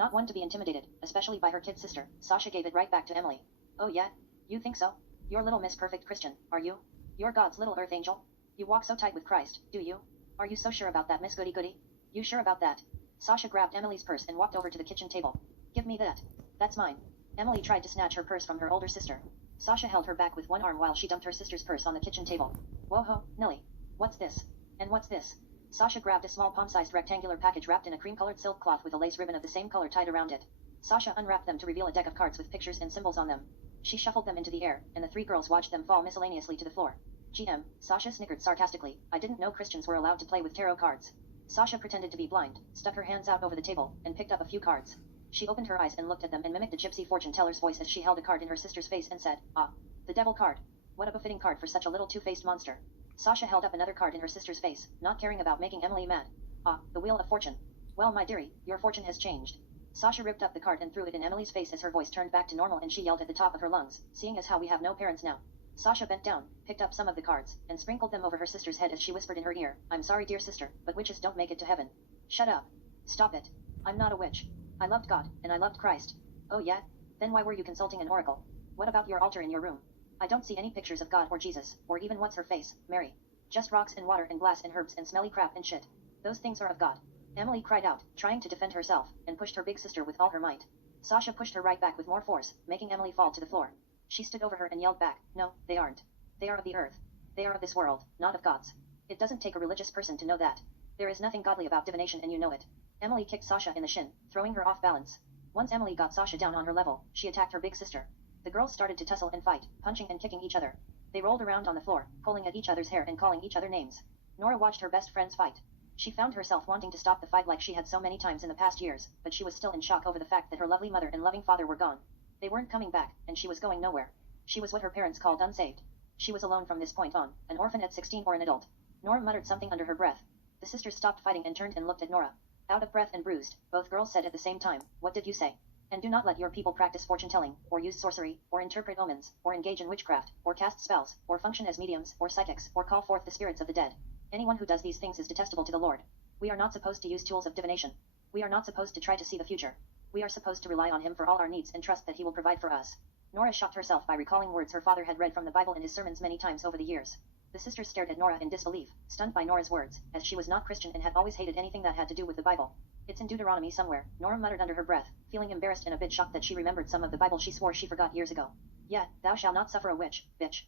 not one to be intimidated, especially by her kid sister. Sasha gave it right back to Emily. Oh yeah? You think so? You're little Miss Perfect Christian, are you? You're God's little earth angel? You walk so tight with Christ, do you? Are you so sure about that, Miss Goody Goody? You sure about that? Sasha grabbed Emily's purse and walked over to the kitchen table. Give me that. That's mine. Emily tried to snatch her purse from her older sister. Sasha held her back with one arm while she dumped her sister's purse on the kitchen table. Whoa-ho, Nelly. What's this? And what's this? Sasha grabbed a small palm-sized rectangular package wrapped in a cream-colored silk cloth with a lace ribbon of the same color tied around it. Sasha unwrapped them to reveal a deck of cards with pictures and symbols on them. She shuffled them into the air, and the three girls watched them fall miscellaneously to the floor. GM, Sasha snickered sarcastically. I didn't know Christians were allowed to play with tarot cards. Sasha pretended to be blind, stuck her hands out over the table, and picked up a few cards. She opened her eyes and looked at them and mimicked the gypsy fortune teller's voice as she held a card in her sister's face and said, Ah, the devil card. What a befitting card for such a little two-faced monster. Sasha held up another card in her sister's face, not caring about making Emily mad. Ah, the Wheel of Fortune. Well, my dearie, your fortune has changed. Sasha ripped up the card and threw it in Emily's face as her voice turned back to normal and she yelled at the top of her lungs, seeing as how we have no parents now. Sasha bent down, picked up some of the cards, and sprinkled them over her sister's head as she whispered in her ear, I'm sorry dear sister, but witches don't make it to heaven. Shut up. Stop it. I'm not a witch. I loved God, and I loved Christ. Oh yeah? Then why were you consulting an oracle? What about your altar in your room? I don't see any pictures of God or Jesus, or even what's her face, Mary. Just rocks and water and glass and herbs and smelly crap and shit. Those things are of God. Emily cried out, trying to defend herself, and pushed her big sister with all her might. Sasha pushed her right back with more force, making Emily fall to the floor. She stood over her and yelled back, No, they aren't. They are of the earth. They are of this world, not of God's. It doesn't take a religious person to know that. There is nothing godly about divination and you know it. Emily kicked Sasha in the shin, throwing her off balance. Once Emily got Sasha down on her level, she attacked her big sister. The girls started to tussle and fight, punching and kicking each other. They rolled around on the floor, pulling at each other's hair and calling each other names. Nora watched her best friends fight. She found herself wanting to stop the fight like she had so many times in the past years, but she was still in shock over the fact that her lovely mother and loving father were gone. They weren't coming back, and she was going nowhere. She was what her parents called unsaved. She was alone from this point on, an orphan at 16 or an adult. Nora muttered something under her breath. The sisters stopped fighting and turned and looked at Nora. Out of breath and bruised, both girls said at the same time, What did you say? And do not let your people practice fortune-telling, or use sorcery, or interpret omens, or engage in witchcraft, or cast spells, or function as mediums, or psychics, or call forth the spirits of the dead. Anyone who does these things is detestable to the Lord. We are not supposed to use tools of divination. We are not supposed to try to see the future. We are supposed to rely on Him for all our needs and trust that He will provide for us. Nora shocked herself by recalling words her father had read from the Bible in his sermons many times over the years. The sisters stared at Nora in disbelief, stunned by Nora's words, as she was not Christian and had always hated anything that had to do with the Bible. It's in Deuteronomy somewhere, Nora muttered under her breath, feeling embarrassed and a bit shocked that she remembered some of the Bible she swore she forgot years ago. Yeah, thou shalt not suffer a witch, bitch.